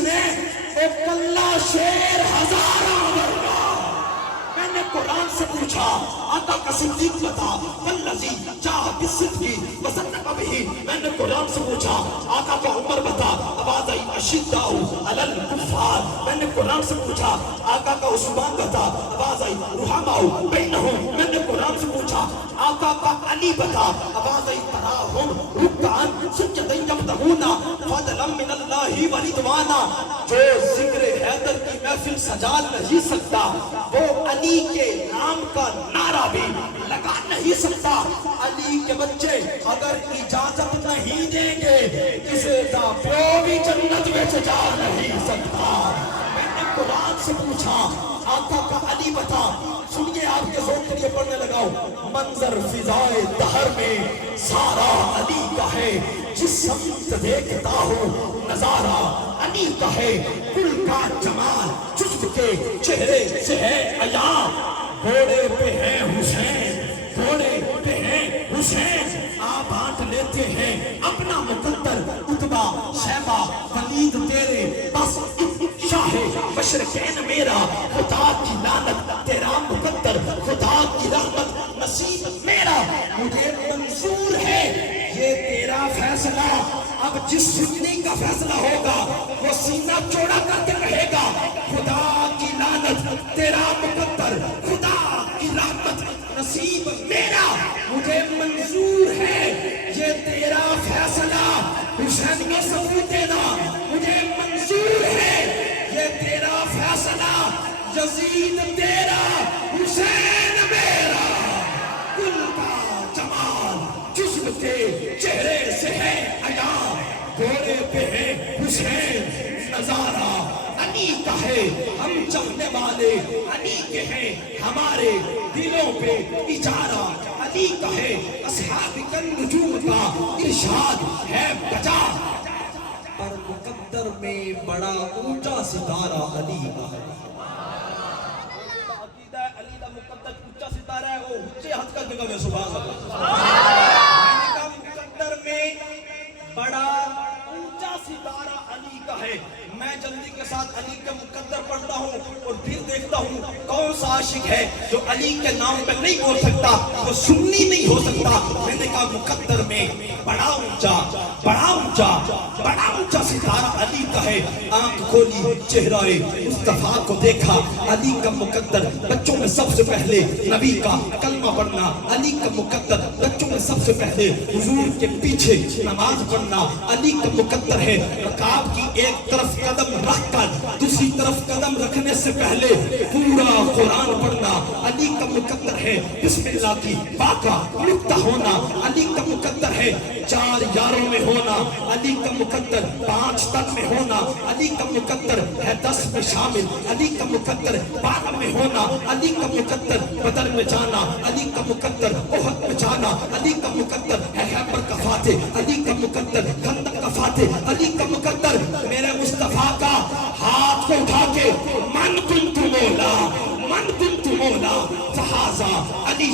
نے ایک کلہ شیر ہزارہ ورگا. میں نے قرآن سے پوچھا آقا کا صدیق بتا والذی جاء بالصدق وصدق بہ. میں نے قرآن سے پوچھا آقا کا عمر بتا آواز آئی اشداء علی الکفار. میں نے قرآن سے پوچھا آقا کا عثمان بتا آواز آئی رحماء بینہم. میں نے قرآن سے پوچھا آقا کا علی بتا آواز آئی تراہم رکعا سجدا یبتغون فضلا من اللہ ورضوانا. جو ذکر حیدر کی محفل سجا نہیں سکتا وہ علی کے نام کا نعرہ بھی لگا نہیں سکتا. علی کے بچے اگر اجازت نہیں دیں گے کسی دا پیو بھی جنت میں جا نہیں سکتا. میں نے قرآن سے پوچھا آقا کا علی بتا. سنیے آپ کے ذوق کے لیے پڑھنے لگاؤ. منظر فضائے دہر میں سارا علی کا ہے. جس سمت دیکھتا ہوں نظارہ علی کا ہے. کل کا جمال جسم کے چہرے سے ہے عیاں. گھوڑے پہ ہے حسین گھوڑے پہ ہے حسین. آپ بانٹ لیتے ہیں اپنا مقدر اتبا شیبہ ولید تیرے بس شاہ مشرقین میرا. خدا کی لعنت تیرا مقدر خدا کی رحمت نصیب میرا. مجھے منظور ہے یہ تیرا فیصلہ. اب جس سنی کا فیصلہ ہوگا وہ سینہ چوڑا کرتے رہے گا. خدا کی لعنت تیرا مقدر خدا کی رحمت نصیب میرا. مجھے منظور ہے یہ تیرا فیصلہ. حسین کو ثبوت دینا مجھے منظور ہے یہ تیرا فیصلہ. یزید تیرا حسین میرا. کل کا جمال جسم کے چہرے سے ہے عیاں. گھوڑے پہ ہے حسین نظارہ علی کا ہے. ہم چاہنے والے علی کے ہیں ہمارے دلوں پہ اجارہ علی کا ہے. اصحاب النجوم کا ارشاد ہے بجا پر مقدر میں بڑا اونچا ستارہ علی کا ہے. عقیدہ علی کا مقدر اونچا ستارہ ہے. وہ اونچے ہاتھ کا جگہ میں سبحان اللہ. میں نے کہا مقدر میں بڑا اونچا ستارہ علی کا ہے. میں جلدی کے ساتھ علی کا مقدر پڑھتا ہوں اور پھر دیکھتا ہوں کون سا عاشق ہے جو علی کے نام پہ نہیں بول سکتا وہ سنی نہیں ہو سکتا. میں نے کہا مقدر میں بڑا اونچا بڑا اونچا ستارہ علی کا ہے. آنکھ کھولی چہرہ مصطفیٰ کو دیکھا. علی کا مقدر بچوں میں سب سے پہلے نبی کا کلمہ پڑھنا. علی کا مقدر بچوں میں سب سے پہلے حضور کے پیچھے نماز پڑھنا. علی کا مقدر ہے رکعت کی ایک طرف قدم رکھ کر دوسری طرف قدم رکھنے سے پہلے پورا قرآن پڑھنا. علی کا مقدر ہے بسم اللہ کی پاکا نکتہ ہونا. علی کا مقدر ہے 4 یاروں میں ہونا. علی کا مقدر 5 تن میں ہونا. علی کا مقدر ہے 10 میں شامل. علی کا مقدر 12 میں ہونا. علی کا مقدر بدر میں جانا. علی کا مقدر احد میں جانا. علی کا مقدر ہے خیبر کا فاتح. علی کا مقدر خندق کا فاتح. علی کا مقدر میرے مصطفیٰ کا ہاتھ کو اٹھا کے من کنت مولا فہذا علی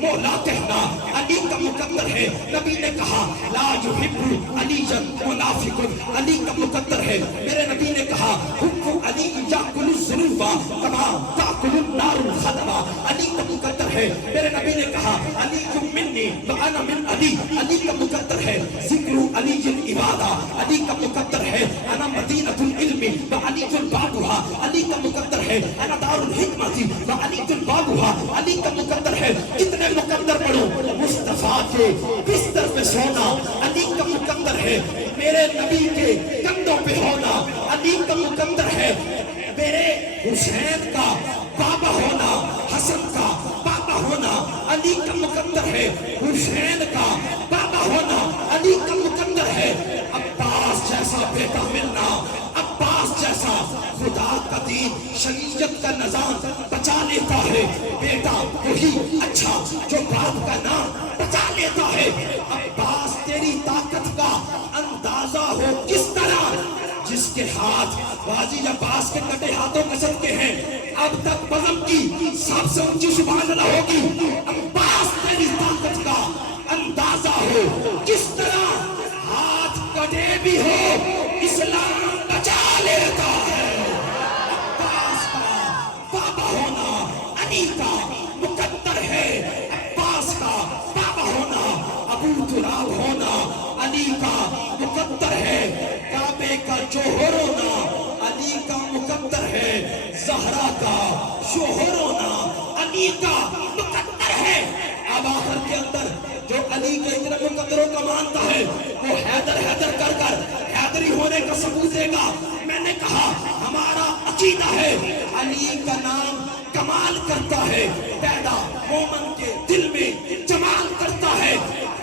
مولا کہنا. علی کا مقدر ہے نبی نے کہا لا یحب علی منافق. علی کا مقدر ہے میرے نبی نے کہا حب علی یاکل الذنوب کما تاکل النار الخدما. علی کا مقدر ہے میرے نبی نے کہا علی منی وانا من علی. علی کا مقدر ہے ذکر علی عبادہ. علی کا مقدر ہے انا مدینۃ العلم وعلی بابها. علی کا مقدر ہے انا دار الحکمت وعلی بابها. علی کا مقدر ہے کتنے مقدر پڑھو مصطفیٰ کے بستر پہ سونا. علی کا مقدر ہے میرے نبی کے کندھوں پہ ہونا. علی کا مقدر ہے میرے حسین کا بابا ہونا حسن کا بابا ہونا. علی کا مقدر ہے حسین کا بابا ہونا. علی کا مقدر ہے عباس جیسا بیٹا ملنا. عباس جیسا خدا کا دین شریعت کا نظام بچا لیتا ہے. بیٹا وہی اچھا جو باپ کا نام بچا لیتا ہے. عباس تیری طاقت کا اندازہ ہو کس طرح جس کے ہاتھ غازی عباس کے کٹے ہاتھوں کے صدقے ہیں اب تک بغم کی سب سے اونچی سبحان اللہ ہوگی. عباس تیری طاقت کا اندازہ ہو کس طرح ہاتھ کٹے بھی ہو اسلام بچا لیتا علی کا مقدر ہے عباس کا بابا ہونا، ابو تراب ہونا علی کا مقدر ہے، کعبے کا جوہر ہونا علی کا مقدر ہے، زہرا کا شوہر ہونا علی کا مقدر ہے۔ اب آخر کے اندر جو علی کے اتنے مقدروں کا مانتا ہے وہ حیدر حیدر کر کر حیدری ہونے کا ثبوت دے گا۔ میں نے کہا ہمارا عقیدہ ہے علی کا نام کمال کرتا ہے، پیدا مومن کے دل میں جمال کرتا ہے۔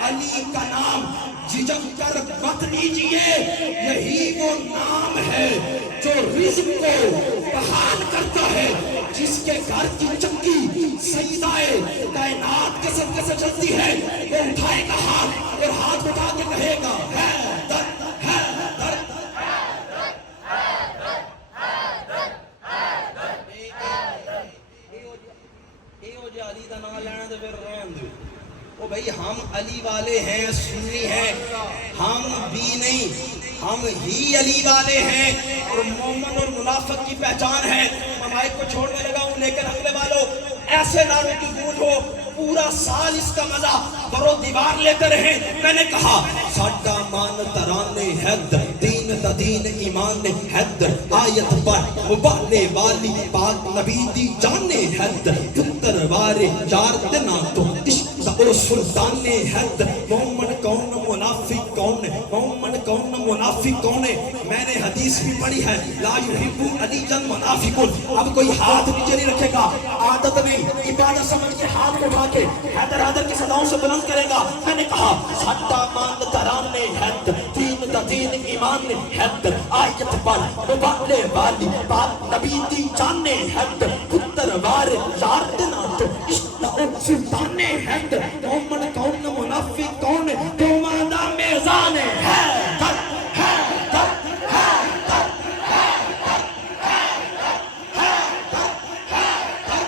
علی کا نام جھجک کر مت لیجئے، یہی وہ نام ہے جو رزق کو بحال کرتا ہے، جس کے گھر کی چکی سیدہ کائنات کے صدقے سے چلتی ہے، وہ اٹھائے گا ہاتھ اور ہاتھ اٹھا کے کہے گا حیدر حیدر۔ علی دا نام لینا تو پھر رہن دو، او بھائی ہم علی والے ہیں، سنی ہیں، ہم بھی نہیں، ہم ہی علی والے ہیں۔ اور مومن اور منافق کی پہچان ہے۔ میں مائک کو چھوڑنے لگا ہوں، لیکن اگلے والوں ایسے نعروں کی گونج ہو پورا سال اس کا مزہ برو دیوار لیتے رہے۔ میں نے کہا ساڈا مان ترانے حیدر، دین دا دین ایمان حیدر، آیت پڑھ مبالے والی پاک نبی دی جانے حیدر، پتر وارے چار دنا تو عشق او سلطان حیدر۔ مومن کون منافق کون، مومن کون منافق کون؟ میں نے حدیث بھی پڑھی ہے لا یحب علی جن منافقون۔ اب کوئی ہاتھ نیچے نہیں رکھے گا، عادت نہیں، عبادت سمجھ کے ہاتھ کو اٹھا کے حیدر حیدر کی صداؤں سے بلند کرے گا۔ میں نے کہا ساڈا مان ترانے حیدر، دین دا دین ایمان حیدر، آیت پڑھ مبالے والی پاک نبی دی جانے حیدر، پتر وارے یار دنا تو عشق او سلطان حیدر۔ مومن کون منافق کون، دوواں دا میزان حیدر حیدر حیدر حیدر حیدر حیدر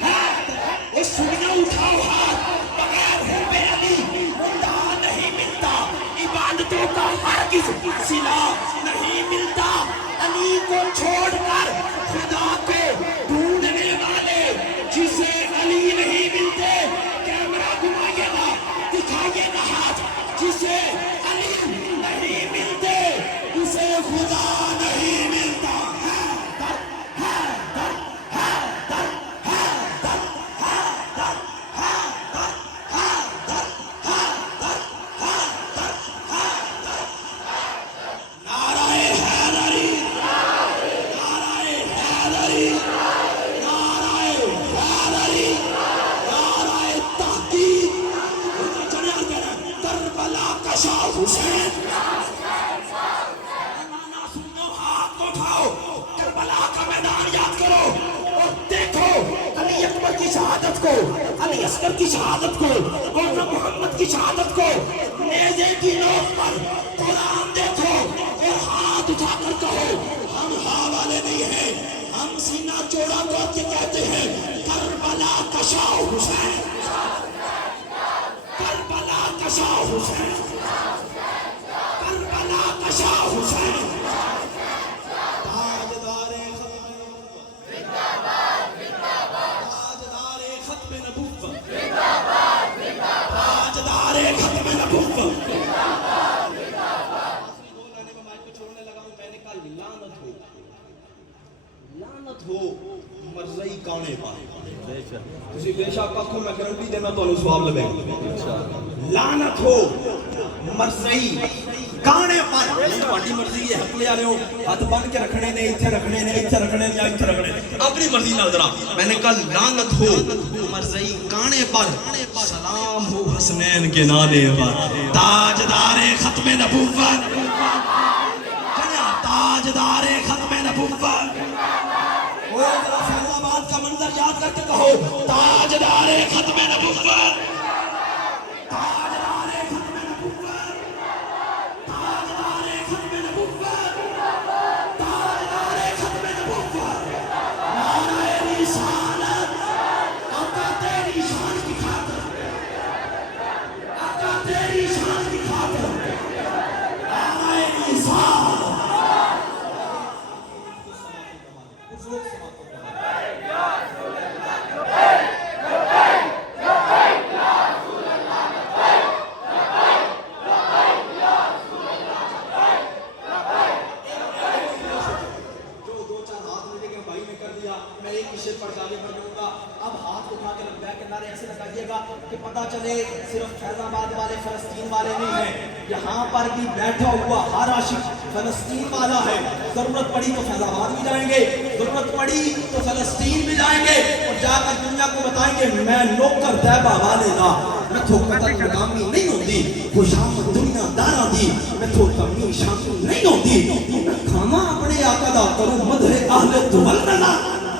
حیدر۔ وہ سنیاں اٹھاؤ ہاتھ، بغیر حب علی منتہا نہیں ملتا، عبادتوں کا ہرگز صلہ نہیں ملتا۔ علی کو چھوڑ کر خدا کو ڈھونڈنے والے جسے علی نہیں ملتے، کیمرہ گھمائیے گا دکھائیے گا ہاتھ، جسے علی نہیں ملتے اسے خدا نہیں ملتا۔ حیدر حیدر حیدر حیدر حیدر حیدر حیدر حیدر حیدر حیدر۔ نعرہ حیدری، نعرہ حیدری، نعرہ حیدری، نعرہ تحقیق۔ کربلا کا شاہ حسین، ہاتھ کو اٹھاؤ، کربلا کا میدان یاد کرو اور دیکھو علی اکبر کی شہادت کو، علی اصغر کی شہادت کو، مولانا محمد کی شہادت کو، نیزے کی نوک پر قرآن دیکھو اور ہاتھ اٹھا کر کہو ہم ہاں والے نہیں ہیں، ہم سینہ چوڑا کر کے کہتے ہیں کربلا کا شاہ حسین، کربلا کا شاہ حسین، کربلا کا شاہ حسین۔ تاجدار ختم نبوت، تاجدار ختم نبوت۔ لعنت ہو مرزئی کانے پائے، تسی بے شک آکھو میں گارنٹی دینا تو سواب لبے گا۔ لعنت ہو مرزئی کانے پر، تہاڈی مرضی ہے، حق لے آ رہے ہو، ہاتھ بن کے رکھنے نے، ایتھے رکھنے نے، ایتھے رکھنے نے یا ایتھے رکھنے، اپنی مرضی نال ذرا۔ میں نے کہا لعنت ہو مرزئی کانے پر، سلام ہو حسنین کے نانے پر، تاجدار ختم نبوت، تاجدار ختم نبوت۔ فیض آباد کا منظر یاد کر کے کہو تاجدار ختم نبوت، تاجدار ختم نبوت، تاجدار ختم نبوت، تاجدار ختم نبوت۔ نعرہ رسالت، آقا تیری شان کی خاطر، آقا تیری شان کی خاطر، نعرہ رسالت۔ فلسطین والے نہیں ہیں، یہاں پر بھی بیٹھا ہوا ہر عاشق فلسطین والا ہے. ضرورت پڑی تو فیض آباد بھی جائیں گے، ضرورت پڑی تو فلسطین بھی جائیں گے اور جا کر دنیا کو بتائیں گے میں نوکر طیبہ والے دا میں تو قتل غلامی نہیں ہوندی، خوشامد دنیا داراں دی میں تو کمی شامل نہیں ہوندی. میں کھانا اپنے آقا دا کروں مدح اہل دول رضا،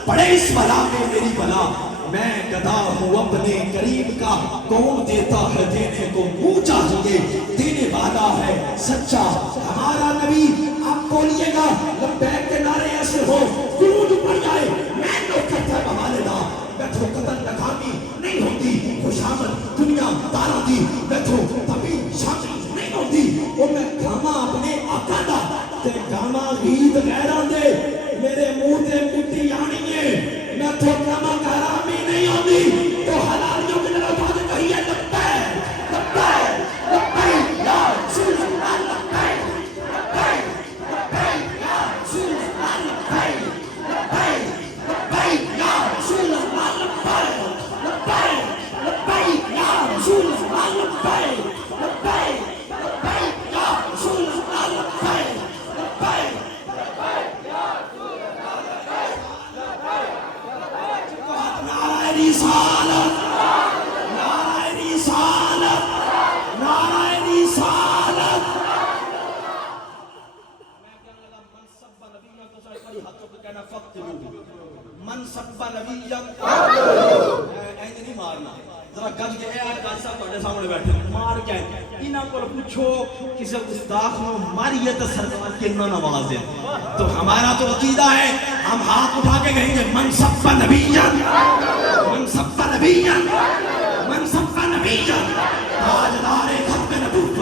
پڑے اس بلا میں میری بلا. میں گدا ہوں اپنے کریم کا، کون دیتا ہے دینے کو منہ چاہیے، دینے والا ہے سچا ہمارا نبی. آپ بولیے گا لبیک کے نعرے ایسے ہو درود پڑ جائے میں نوکر طیبہ والے دا میں تو قتل ناکامی نہیں ہوتی، خوشامد دنیا داراں دی میں تو کبھی شامل نہیں ہوتی. اور میں گاما اپنے آقا دا تے گاما گیت غیراں دے میرے منہ تے مٹی آنی ہے. میں تو گاما حرامی نہیں ہوتی تو حلالیوں کی طرف آگے کہیے لبیک لبیک لبیک یا رسول اللہ لبیک لبیک لبیک یا رسول اللہ لبیک لبیک لبیک یا رسول اللہ لبیک لبیک لبیک یا رسول اللہ لبیک لبیک لبیک یا رسول اللہ لبیک لبیک. نعرہ رسالت نعرہ رسالت نعرہ رسالت. میں کہنے لگا من سب نبیوں تو چاہے بڑی حد تک کہنا فقط من سب نبیوں اینج نہیں مارنا، ذرا گج کے اے گج صاحب تھوڑے سامنے بیٹھے مار کے انہاں کو پوچھو کسی گستاخ نو ماریے تو سرکار کے نہ نوازے. تو ہمارا تو عقیدہ ہے ہم ہاتھ اٹھا کے کہیں گے من سب نبیوں من سب نبیوں من سب نبیوں تاجدار ختم نبوت.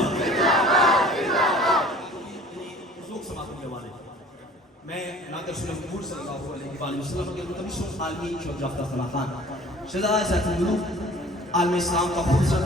میں ناظر رسول اللہ صلی اللہ علیہ وسلم کے متمشن عالمی شہد رفتہ صلاح خان شہزادہ سیف الملوک عالم اسلام کا خوبصورت